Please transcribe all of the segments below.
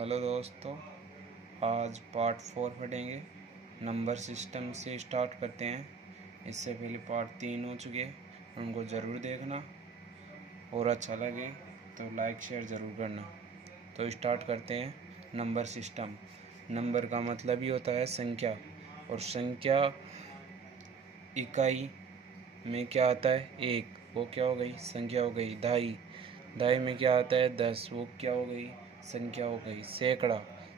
Hello दोस्तों, आज part 4 पढ़ेंगे। नंबर सिस्टम से स्टार्ट करते हैं। इससे पहले पार्ट 3 हो चुके हैं, उनको ज़रूर देखना और अच्छा लगे तो लाइक शेयर ज़रूर करना। तो स्टार्ट करते हैं। Number system. नंबर का मतलब ही होता है संख्या, और संख्या इकाई में क्या आता है? एक, वो क्या हो गई? संख्या हो गई। ढाई, ढाई में क्या आता है? 10, वो क्या हो गई? संख्या हो गई। सैकड़ा,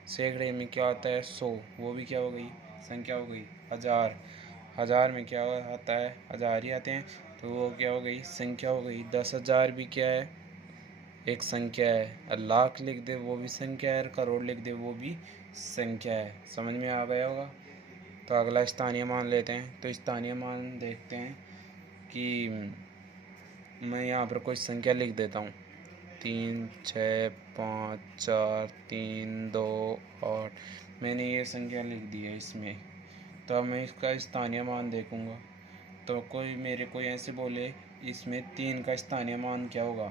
सैकड़े में क्या आता है? 100, वो भी क्या हो गई? संख्या हो गई। हज़ार, हज़ार में क्या आता है? हज़ार ही आते हैं, तो वो क्या हो गई? संख्या हो गई। 10,000 भी क्या है? एक संख्या है। और लाख लिख दे वो भी संख्या है, और करोड़ लिख दे वो भी संख्या है। समझ में आ गया होगा। तो अगला स्थानीय मान लेते हैं। तो स्थानीय मान देखते हैं कि मैं यहाँ पर कोई संख्या लिख देता हूँ। 3, 6, 5, 4, 3, 2, 8। मैंने ये संख्या लिख दी है इसमें। तो अब मैं इसका स्थानीय मान देखूँगा। तो मेरे कोई ऐसे बोले इसमें 3 का स्थानीय मान क्या होगा?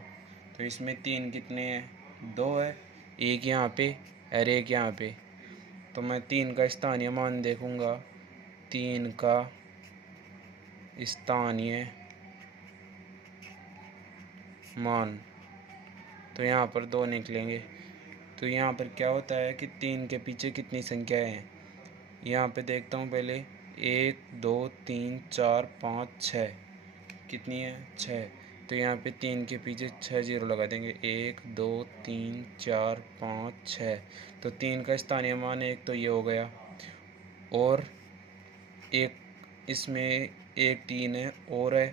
तो इसमें 3 कितने हैं? 2 है। एक यहाँ पे और एक यहाँ पे। तो मैं 3 का स्थानीय मान देखूँगा। 3 का स्थानीय मान, तो यहाँ पर 2 निकलेंगे। तो यहाँ पर क्या होता है कि 3 के पीछे कितनी संख्याएं हैं? यहाँ पे देखता हूँ पहले। 1, 2, 3, 4, 5, 6। कितनी है? 6। तो यहाँ पे 3 के पीछे 6 जीरो लगा देंगे। 1, 2, 3, 4, 5, 6। तो 3 का स्थानीय मान एक तो ये हो गया, और एक इसमें एक 3 है और है।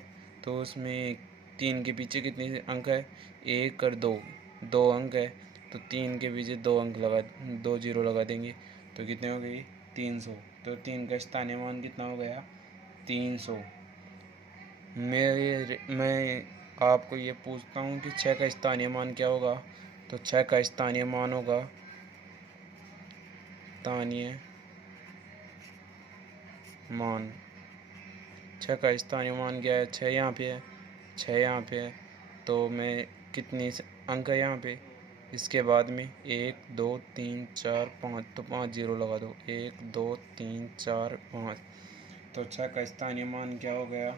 तो उसमें 3 के पीछे कितने अंक है? 1 और 2, 2 अंक है। तो 3 के पीछे 2 अंक लगा, 2 जीरो लगा देंगे। तो कितने हो गई? 300। तो 3 का स्थानीय मान कितना हो गया? 300। मैं आपको ये पूछता हूँ कि 6 का स्थानीय मान क्या होगा? तो 6 का स्थानीय मान होगा, स्थानीय मान 6 का स्थानीय मान क्या है? 6 यहाँ पे है, 6 यहाँ पे है। तो मैं कितनी अंक है यहाँ पे? इसके बाद में 1, 2, 3, 4, 5। तो 5 जीरो लगा दो। 1, 2, 3, 4, 5। तो 6 का स्थानीय मान क्या हो गया?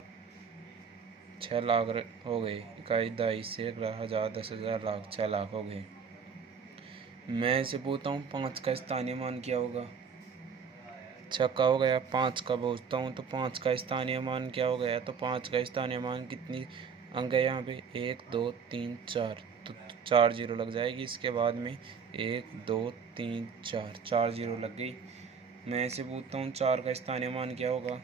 6 लाख हो गए। इकाई, दहाई, सैकड़ा, हज़ार, 10,000, लाख। 6 लाख हो गए। मैं इसे पूछता हूँ 5 का स्थानीय मान क्या होगा? 6 का हो गया। 5 का पूछता हूँ तो 5 का स्थानीय मान क्या हो गया? तो 5 का स्थानीय मान कितनी अंक है यहाँ पे? 1, 2, 3, 4। तो 4 जीरो लग जाएगी इसके बाद में। 1, 2, 3, 4, 4 जीरो लग गई। मैं इसे पूछता हूँ 4 का स्थानीय मान क्या होगा?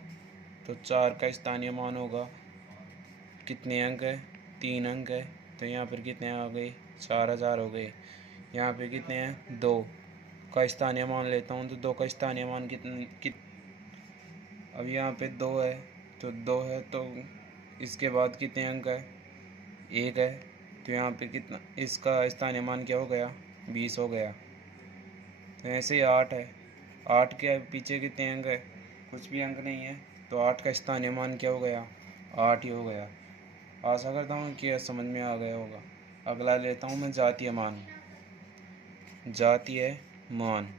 तो 4 का स्थानीय मान होगा, कितने अंक है? 3 अंक है। तो यहाँ पर कितने आ गए? 4,000 हो गए। यहाँ पे कितने हैं? 2 का स्थानीय मान लेता हूँ। तो 2 का स्थानीय मान अब यहाँ पे 2 है, तो 2 है, तो इसके बाद कितने अंक है? 1 है। तो यहाँ पे कितना, इसका स्थानीय मान क्या हो गया? 20 हो गया। तो ऐसे ही 8 है। 8 के पीछे कितने अंक है? कुछ भी अंक नहीं है। तो 8 का स्थानीय मान क्या हो गया? 8 ही हो गया। आशा करता हूँ कि समझ में आ गया होगा। अगला लेता हूँ मैं जातीय मान। जातीय मान,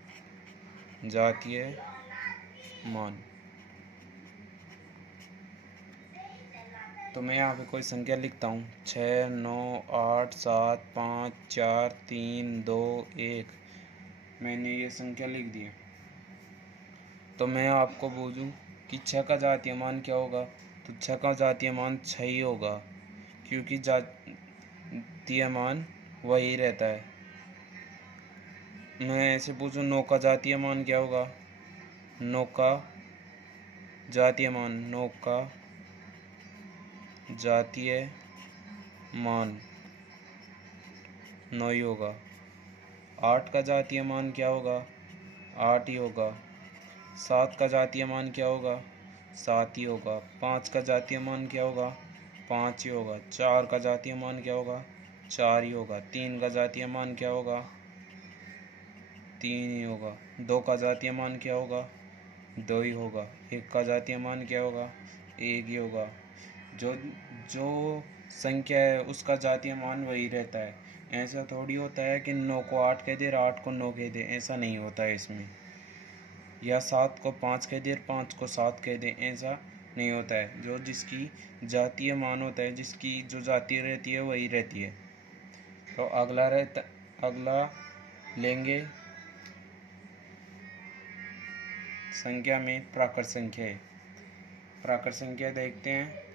जातीय मान। तो मैं यहाँ पे कोई संख्या लिखता हूँ। 6, 9, 8, 7, 5, 4, 3, 2, 1। मैंने ये संख्या लिख दी है। तो मैं आपको पूछूँ कि 6 का जातीय मान क्या होगा? तो 6 का जातीय मान 6 ही होगा, क्योंकि जातीय मान वही रहता है। मैं ऐसे पूछूँ 9 का जातीय मान क्या होगा? 9 का जातीय मान, 9 का जातीय मान 9 ही होगा। 8 का जातीय मान क्या होगा? 8 ही होगा। 7 का जातीय मान क्या होगा? 7 ही होगा। 5 का जातीय मान क्या होगा? 5 ही होगा। 4 का जातीय मान क्या होगा? 4 ही होगा। 3 का जातीय मान क्या होगा? 3 ही होगा। 2 का जातीय मान क्या होगा? 2 ही होगा। 1 का जातीय मान क्या होगा? 1 ही होगा। जो जो संख्या है उसका जातीय मान वही रहता है। ऐसा थोड़ी होता है कि 9 को 8 कह दे और 8 को 9 कह दे, ऐसा नहीं होता है इसमें। या 7 को 5 कह दे और 5 को 7 कह दे, ऐसा नहीं होता है। जो जिसकी जातीय मान होता है, जिसकी जो जातीय रहती है वही रहती है। तो अगला लेंगे संख्या में प्राकृत संख्या है। प्राकृत संख्या देखते हैं।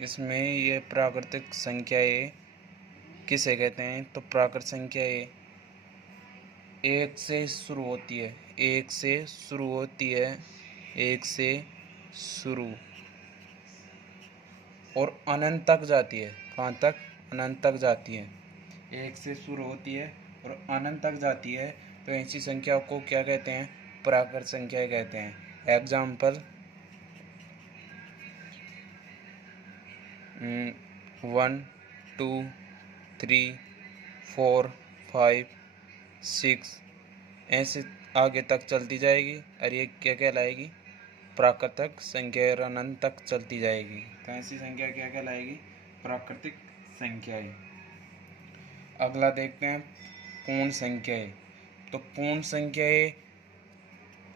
इसमें ये प्राकृतिक संख्याएं किसे कहते हैं? तो प्राकृत संख्याएं एक से शुरू होती है, एक से शुरू होती है, एक से शुरू और अनंत तक जाती है। कहाँ तक? अनंत तक जाती है। एक से शुरू होती है और अनंत तक जाती है, तो ऐसी संख्या को क्या कहते हैं? प्राकृत संख्या कहते हैं। एग्जाम्पल 1 2 3 4 5 6 ऐसे आगे तक चलती जाएगी और ये क्या कहलाएगी? प्राकृतिक संख्या और अनंत तक चलती जाएगी। तो ऐसी संख्या क्या कहलाएगी? प्राकृतिक संख्याएं। अगला देखते हैं पूर्ण संख्याएं। तो पूर्ण संख्याएं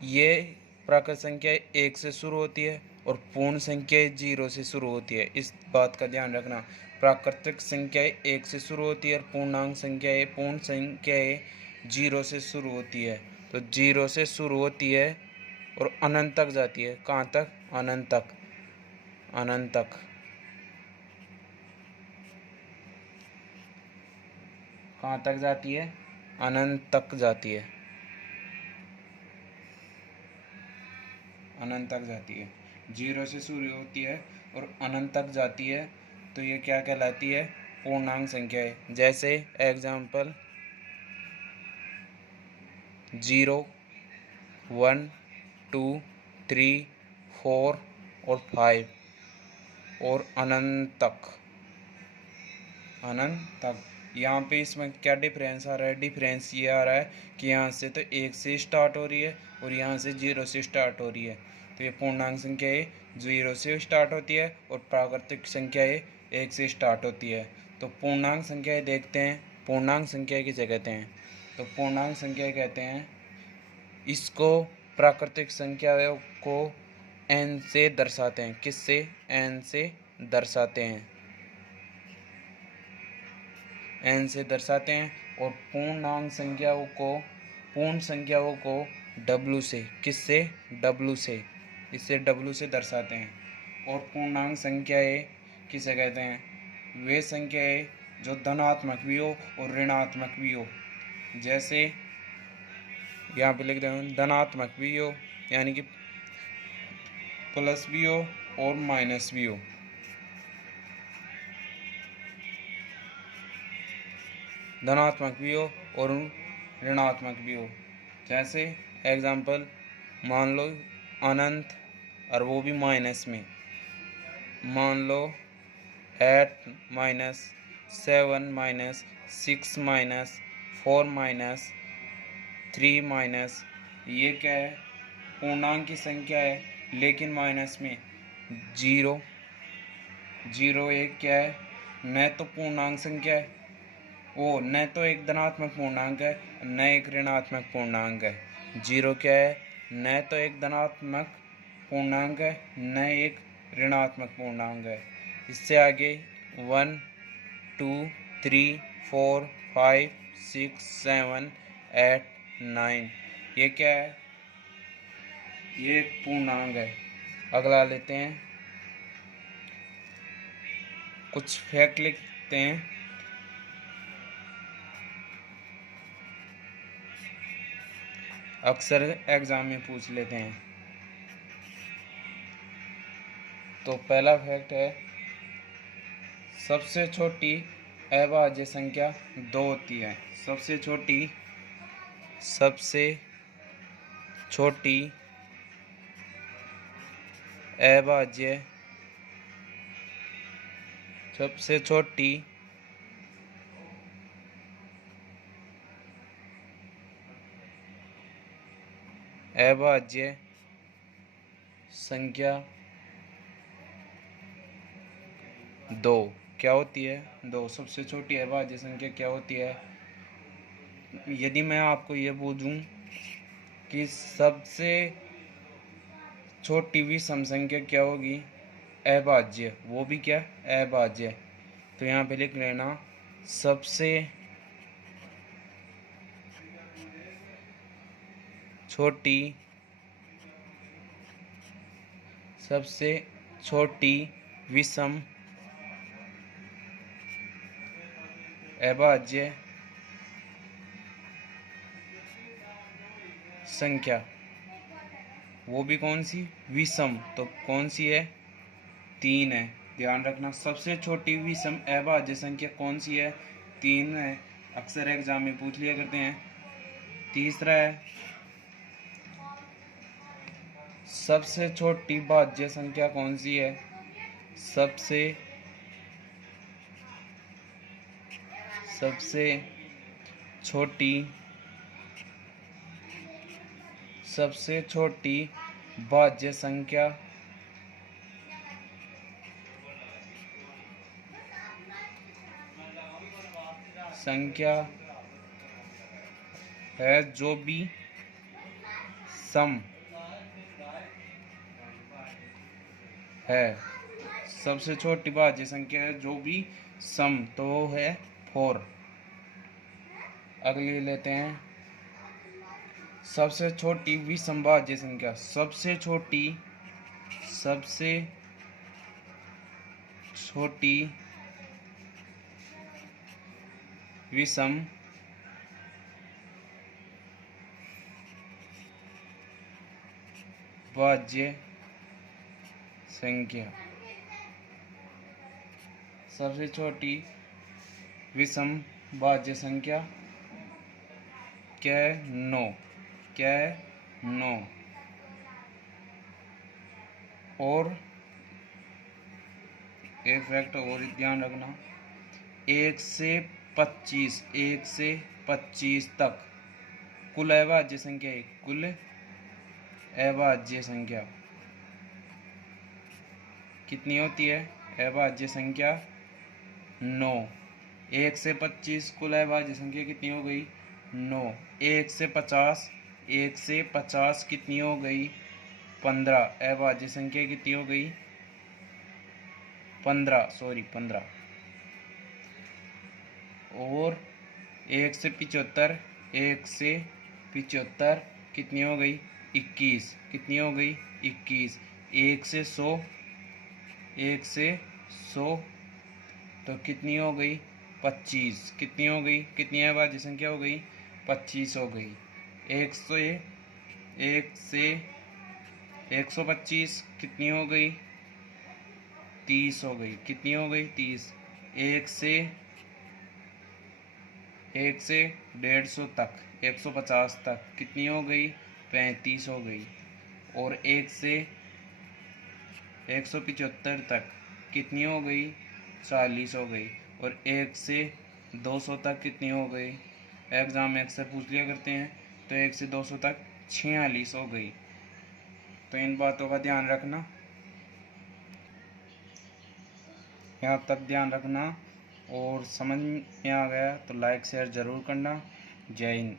ये प्राकृत संख्या 1 से शुरू होती है और पूर्ण संख्या 0 से शुरू होती है। इस बात का ध्यान रखना। प्राकृतिक संख्याएं 1 से शुरू होती है और पूर्ण संख्याएं 0 से शुरू होती है। तो 0 से शुरू होती है और अनंत तक जाती है। कहाँ तक? अनंत तक। अनंत तक। कहाँ तक जाती है? अनंत तक जाती है। अनंत तक जाती है। 0 से शुरू होती है और अनंत तक जाती है, तो ये क्या कहलाती है? पूर्णांक संख्या है। जैसे एग्जाम्पल 0 1 2 3 4 और 5 और अनंत तक। अनंत तक। यहाँ पे इसमें क्या डिफरेंस आ रहा है? डिफरेंस ये आ रहा है कि यहाँ से तो 1 से स्टार्ट हो रही है और यहाँ से 0 से स्टार्ट हो रही है। तो ये पूर्णांक संख्या 0 से स्टार्ट होती है और प्राकृतिक संख्या 1 से स्टार्ट होती है। तो पूर्णांक संख्या देखते हैं। पूर्णांक संख्या किसे कहते हैं? तो पूर्णांक संख्या कहते हैं इसको, प्राकृतिक संख्या को n से दर्शाते हैं। किससे? n से दर्शाते हैं। n से दर्शाते हैं। और पूर्णांक पूर्ण संख्याओं को w से। किससे? w से। इससे w से दर्शाते हैं। और पूर्णांक संख्याएं किसे कहते हैं? वे संख्याएं जो धनात्मक भी हो और ऋणात्मक भी हो। जैसे यहाँ पे लिख रहे हैं धनात्मक भी हो, यानी कि प्लस भी हो और माइनस भी हो। धनात्मक भी हो और ऋणात्मक भी हो। जैसे एग्जाम्पल मान लो अनंत, और वो भी माइनस में। मान लो 8 minus 7 minus 6 minus 4 minus 3 minus, ये क्या है? पूर्णांक की संख्या है लेकिन माइनस में। 0 0 एक क्या है? न तो पूर्णांक संख्या है, वो न तो एक धनात्मक पूर्णांक है न एक ऋणात्मक पूर्णांक है। 0 क्या है? न तो एक धनात्मक पूर्णांक है न एक ऋणात्मक पूर्णांक है। इससे आगे 1 2 3 4 5 6 7 8 9, ये क्या है? ये एक पूर्णांक है। अगला लेते हैं, कुछ फैक्ट लिखते हैं। अक्सर एग्जाम में पूछ लेते हैं। तो पहला फैक्ट है, सबसे छोटी अभाज्य संख्या 2 होती है। सबसे छोटी अभाज्य सबसे छोटी अभाज्य संख्या 2 क्या होती है? 2 सबसे छोटी अभाज्य संख्या क्या होती है? यदि मैं आपको ये पूछूं कि सबसे छोटी विषम संख्या क्या होगी? अभाज्य, वो भी क्या? अभाज्य। तो यहाँ पे लिख लेना सबसे छोटी विषम अभाज्य संख्या, वो भी कौन सी? विषम। तो कौन सी है? 3 है। ध्यान रखना, सबसे छोटी विषम अभाज्य संख्या कौन सी है? 3 है। अक्सर एग्जाम में पूछ लिया करते हैं। तीसरा है सबसे छोटी भाज्य संख्या कौन सी है? सबसे छोटी भाज्य संख्या है जो भी सम है। सबसे छोटी भाज्य संख्या है जो भी सम, तो वो है 4। अगली लेते हैं सबसे छोटी विषम भाज्य संख्या। सबसे छोटी विषम भाज्य संख्या, सबसे छोटी विषम भाज्य संख्या क्या है? 9। क्या है? 9। और एक फैक्ट और ध्यान रखना, 1 से 25 तक कुल अभाज्य संख्या है। कुल अभाज्य संख्या कितनी होती है? अभाज्य संख्या 9। 1 से 25 कुल अभाज्य संख्या कितनी हो गई? 9। 1 से 50 कितनी हो गई? 15। अभाज्य संख्या कितनी हो गई? 15। और 1 से 75 कितनी हो गई? 21। कितनी हो गई? 21। 1 से 100 तो कितनी हो गई? 25। कितनी हो गई? कितनी अभाज्य संख्या हो गई? 25 हो गई। 1 से 125 कितनी हो गई? 30 हो गई। कितनी हो गई? 30। 1 से 150 तक, 150 तक कितनी हो गई? 35 हो गई। और 1 से 175 तक कितनी हो गई? 40 हो गई। और 1 से 200 तक कितनी हो गई? एग्जाम में अक्सर पूछ लिया करते हैं। तो 1 से 200 तक 46 हो गई। तो इन बातों का ध्यान रखना, यहाँ तक ध्यान रखना। और समझ में आ गया तो लाइक शेयर ज़रूर करना। जय हिंद।